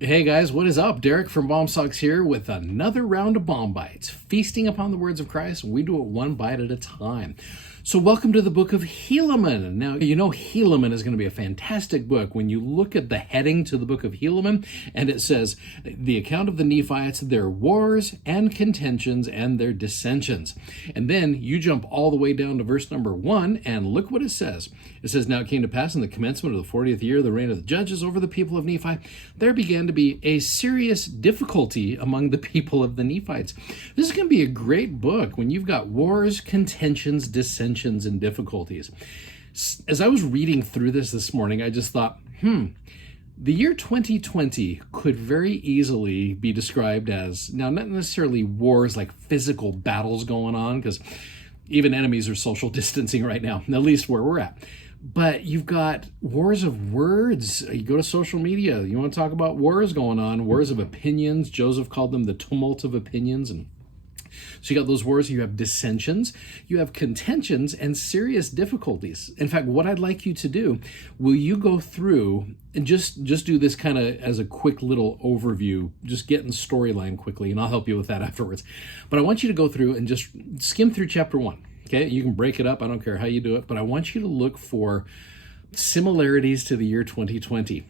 Hey guys, what is up? Derek from B.O.M here with another round of bomb bites, feasting upon the words of Christ. We do it one bite at a time. So welcome to the book of Helaman. Now, you know Helaman is going to be a fantastic book. When you look at the heading to the book of Helaman, and it says, the account of the Nephites, their wars and contentions and their dissensions. And then you jump all the way down to verse number 1, and look what it says. It says, now it came to pass in the commencement of the 40th year of the reign of the judges over the people of Nephi, there began to be a serious difficulty among the people of the Nephites. This is going to be a great book when you've got wars, contentions, dissensions, and difficulties. As I was reading through this morning, I just thought, the year 2020 could very easily be described as, now not necessarily wars like physical battles going on, because even enemies are social distancing right now, at least where we're at. But you've got wars of words. You go to social media, you want to talk about wars going on, wars of opinions. Joseph called them the tumult of opinions. And so you got those wars, you have dissensions, you have contentions, and serious difficulties. In fact, what I'd like you to do, will you go through and just do this kind of as a quick little overview, just getting storyline quickly, and I'll help you with that afterwards. But I want you to go through and just skim through chapter 1. Okay, you can break it up. I don't care how you do it, but I want you to look for similarities to the year 2020.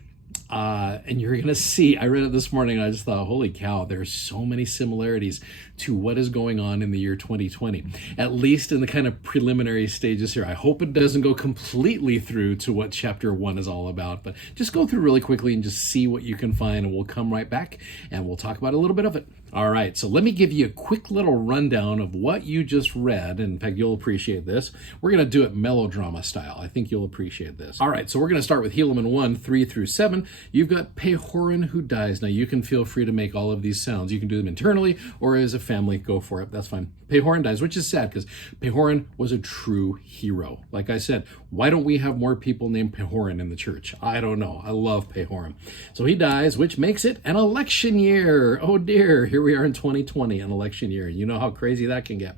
And you're going to see, I read it this morning, and I just thought, holy cow, there's so many similarities to what is going on in the year 2020, at least in the kind of preliminary stages here. I hope it doesn't go completely through to what chapter 1 is all about, but just go through really quickly and just see what you can find, and we'll come right back and we'll talk about a little bit of it. All right, so let me give you a quick little rundown of what you just read. In fact, you'll appreciate this. We're going to do it melodrama style. I think you'll appreciate this. All right, so we're going to start with Helaman 1, 3 through 7. You've got Pehoran who dies. Now, you can feel free to make all of these sounds. You can do them internally or as a family. Go for it. That's fine. Pehoran dies, which is sad because Pehoran was a true hero. Like I said, why don't we have more people named Pehoran in the church? I don't know. I love Pehoran. So he dies, which makes it an election year. Oh dear, here we are in 2020, an election year. You know how crazy that can get.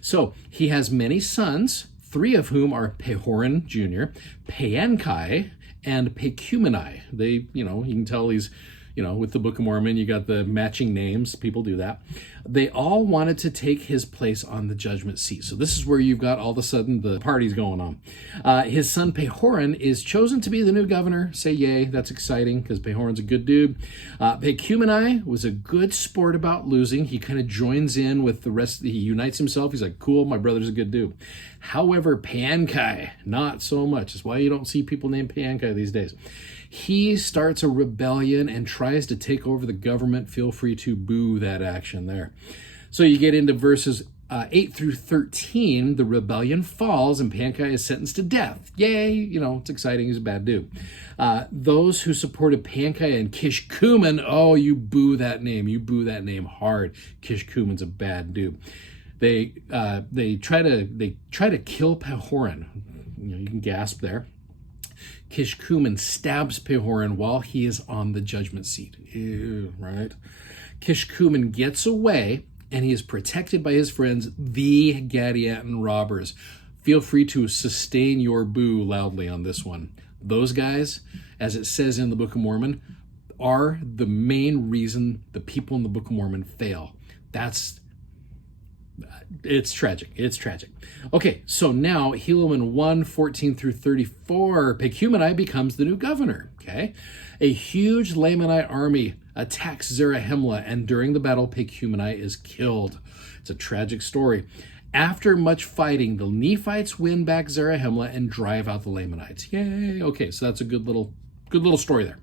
So he has many sons, 3 of whom are Pehoran Jr., Paankai, and Pecumeni. They, you can tell he's, with the Book of Mormon, you got the matching names. People do that. They all wanted to take his place on the judgment seat. So this is where you've got all of a sudden the parties going on. His son Pehoran is chosen to be the new governor. Say yay, that's exciting because Pehoran's a good dude. Pecumeni was a good sport about losing. He kind of joins in with the rest. He unites himself. He's like, cool, my brother's a good dude. However, Paankai, not so much. That's why you don't see people named Paankai these days. He starts a rebellion and tries to take over the government. Feel free to boo that action there. So you get into verses 8 through 13. The rebellion falls and Paankai is sentenced to death. Yay, it's exciting. He's a bad dude. Those who supported Paankai and Kishkumen, oh, you boo that name. You boo that name hard. Kishkumen's a bad dude. They try to kill Pehoran. You can gasp there. Kishkumen stabs Pehoran while he is on the judgment seat. Ew, right? Kishkumen gets away, and he is protected by his friends, the Gadianton robbers. Feel free to sustain your boo loudly on this one. Those guys, as it says in the Book of Mormon, are the main reason the people in the Book of Mormon fail. It's tragic. It's tragic. Okay, so now Helaman 1, 14 through 34, Pecumeni becomes the new governor. Okay, a huge Lamanite army attacks Zarahemla, and during the battle, Pecumeni is killed. It's a tragic story. After much fighting, the Nephites win back Zarahemla and drive out the Lamanites. Yay! Okay, so that's a good little story there.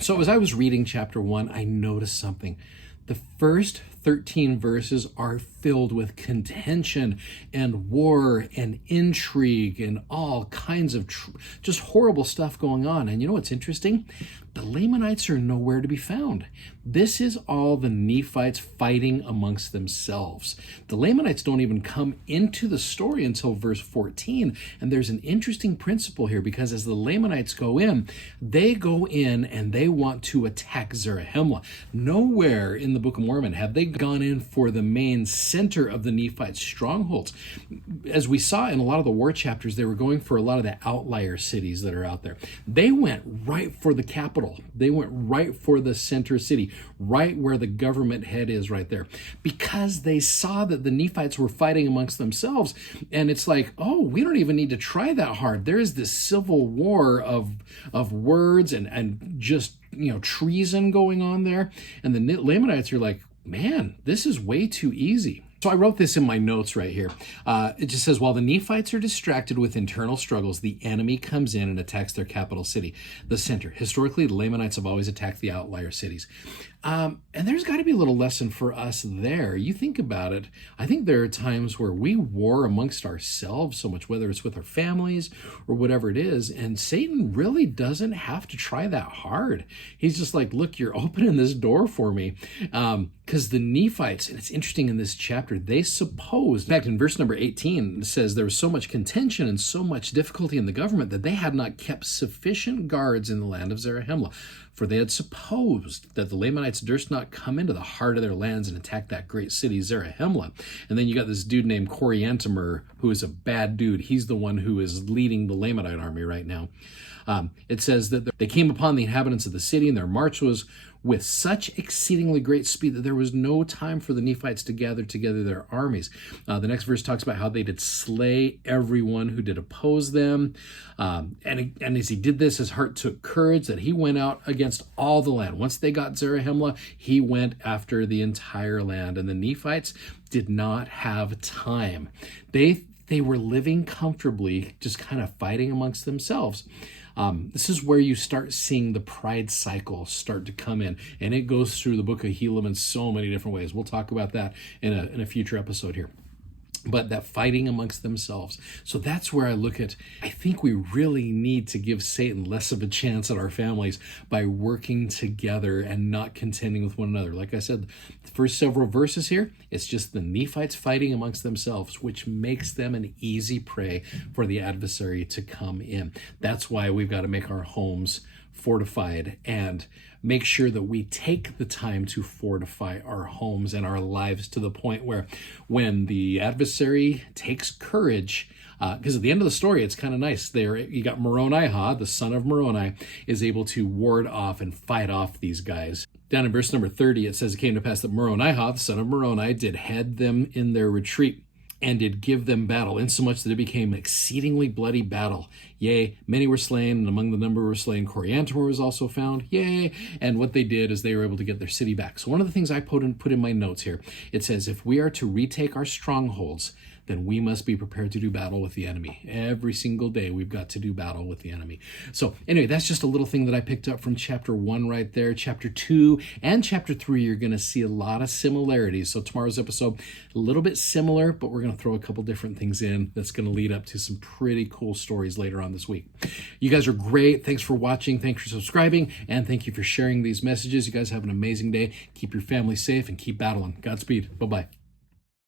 So as I was reading chapter 1, I noticed something. The first 13 verses are filled with contention and war and intrigue and all kinds of just horrible stuff going on. And you know what's interesting? The Lamanites are nowhere to be found. This is all the Nephites fighting amongst themselves. The Lamanites don't even come into the story until verse 14. And there's an interesting principle here, because as the Lamanites go in and they want to attack Zarahemla. Nowhere in the Book of Mormon have they gone in for the main center of the Nephites' strongholds. As we saw in a lot of the war chapters, they were going for a lot of the outlier cities that are out there. They went right for the capital. They went right for the center city, right where the government head is right there, because they saw that the Nephites were fighting amongst themselves. And it's like, oh, we don't even need to try that hard. There is this civil war of words and just, treason going on there. And the Lamanites are like, man, this is way too easy. So I wrote this in my notes right here. It just says, while the Nephites are distracted with internal struggles, the enemy comes in and attacks their capital city, the center. Historically, the Lamanites have always attacked the outlier cities. And there's got to be a little lesson for us there. You think about it. I think there are times where we war amongst ourselves so much, whether it's with our families or whatever it is. And Satan really doesn't have to try that hard. He's just like, look, you're opening this door for me. Because the Nephites, and it's interesting in this chapter, they supposed, in fact, in verse number 18, it says there was so much contention and so much difficulty in the government that they had not kept sufficient guards in the land of Zarahemla. For they had supposed that the Lamanites durst not come into the heart of their lands and attack that great city, Zarahemla. And then you got this dude named Coriantumr, who is a bad dude. He's the one who is leading the Lamanite army right now. It says that they came upon the inhabitants of the city, and their march was with such exceedingly great speed that there was no time for the Nephites to gather together their armies. The next verse talks about how they did slay everyone who did oppose them. And as he did this, his heart took courage that he went out against all the land. Once they got Zarahemla, he went after the entire land. And the Nephites did not have time. They were living comfortably, just kind of fighting amongst themselves. This is where you start seeing the pride cycle start to come in, and it goes through the book of Helaman in so many different ways. We'll talk about that in a future episode here. But that fighting amongst themselves. So that's where I look at, I think we really need to give Satan less of a chance at our families by working together and not contending with one another. Like I said, the first several verses here, it's just the Nephites fighting amongst themselves, which makes them an easy prey for the adversary to come in. That's why we've got to make our homes fortified and make sure that we take the time to fortify our homes and our lives to the point where when the adversary takes courage, because at the end of the story, it's kind of nice. There, you got Moroni, the son of Moroni, is able to ward off and fight off these guys. Down in verse number 30, it says, it came to pass that Moroni, the son of Moroni, did head them in their retreat, and did give them battle, insomuch that it became an exceedingly bloody battle. Yea, many were slain, and among the number were slain Coriantumr was also found. Yea, and what they did is they were able to get their city back. So one of the things I put in my notes here, it says, if we are to retake our strongholds, then we must be prepared to do battle with the enemy. Every single day, we've got to do battle with the enemy. So anyway, that's just a little thing that I picked up from chapter 1 right there. Chapter 2 and chapter 3, you're going to see a lot of similarities. So tomorrow's episode, a little bit similar, but we're going to throw a couple different things in that's going to lead up to some pretty cool stories later on this week. You guys are great. Thanks for watching. Thanks for subscribing. And thank you for sharing these messages. You guys have an amazing day. Keep your family safe and keep battling. Godspeed. Bye-bye.